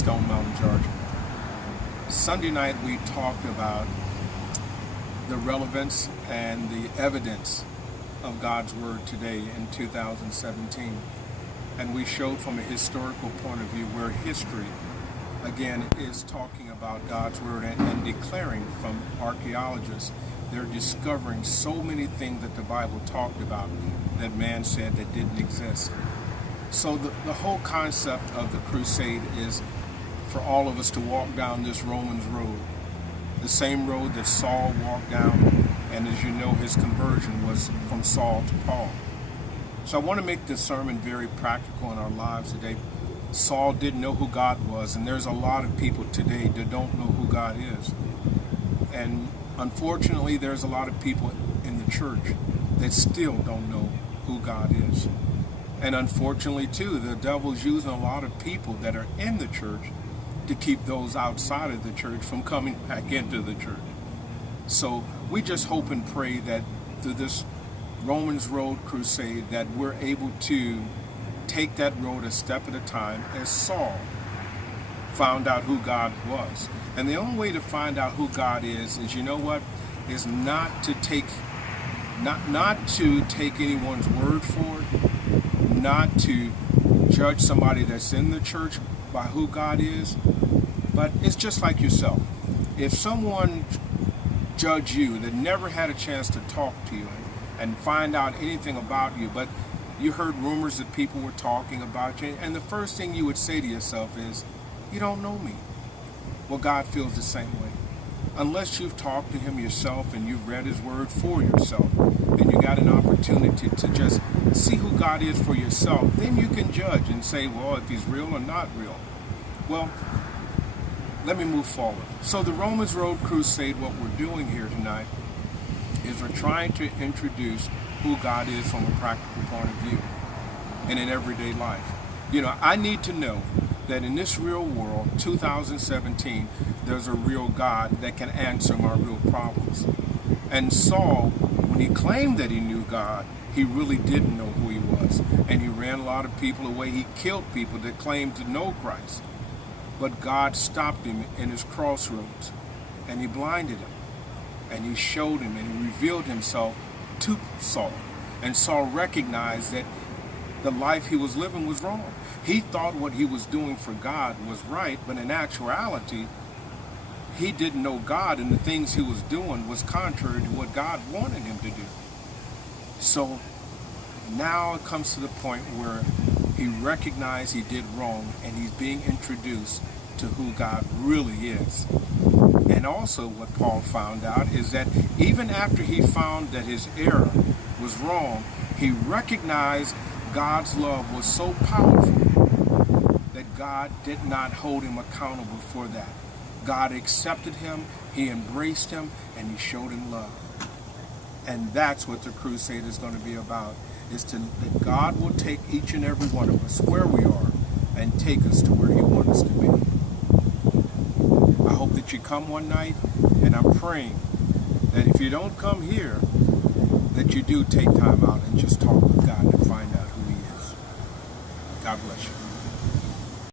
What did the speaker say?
Stone Mountain, Georgia. Sunday night we talked about the relevance and the evidence of God's Word today in 2017. And we showed from a historical point of view where history, again, is talking about God's Word and declaring from archaeologists, they're discovering so many things that the Bible talked about that man said that didn't exist. So the whole concept of the crusade is for all of us to walk down this Romans road, the same road that Saul walked down, and as you know, his conversion was from Saul to Paul. So I want to make this sermon very practical in our lives today. Saul didn't know who God was, and there's a lot of people today that don't know who God is. And unfortunately, there's a lot of people in the church that still don't know who God is. And unfortunately, too, the devil's using a lot of people that are in the church to keep those outside of the church from coming back into the church. So we just hope and pray that through this Romans Road crusade that we're able to take that road a step at a time, as Saul found out who God was. And the only way to find out who God is, you know what, is not to take anyone's word for it, not to judge somebody that's in the church by who God is, but it's just like yourself. If someone judged you that never had a chance to talk to you and find out anything about you, but you heard rumors that people were talking about you, and the first thing you would say to yourself is, you don't know me. Well, God feels the same way. Unless you've talked to him yourself and you've read his word for yourself, and you got an opportunity to just see who God is for yourself, then you can judge and say, well, if he's real or not real. Well, let me move forward. So the Romans Road Crusade, what we're doing here tonight is we're trying to introduce who God is from a practical point of view and in everyday life. You know, I need to know that in this real world, 2017, there's a real God that can answer my real problems. And Saul, when he claimed that he knew God, he really didn't know who he was. And he ran a lot of people away. He killed people that claimed to know Christ. But God stopped him in his crossroads, and he blinded him, and he showed him, and he revealed himself to Saul. And Saul recognized that the life he was living was wrong. He thought what he was doing for God was right, but in actuality, he didn't know God, and the things he was doing was contrary to what God wanted him to do. So now it comes to the point where he recognized he did wrong, and he's being introduced to who God really is. And also what Paul found out is that even after he found that his error was wrong, he recognized God's love was so powerful that God did not hold him accountable for that. God accepted him, he embraced him, and he showed him love. And that's what the crusade is going to be about, is that God will take each and every one of us where we are and take us to where he wants us to be. I hope that you come one night, and I'm praying that if you don't come here, that you do take time out and just talk with God and find out who he is. God bless you.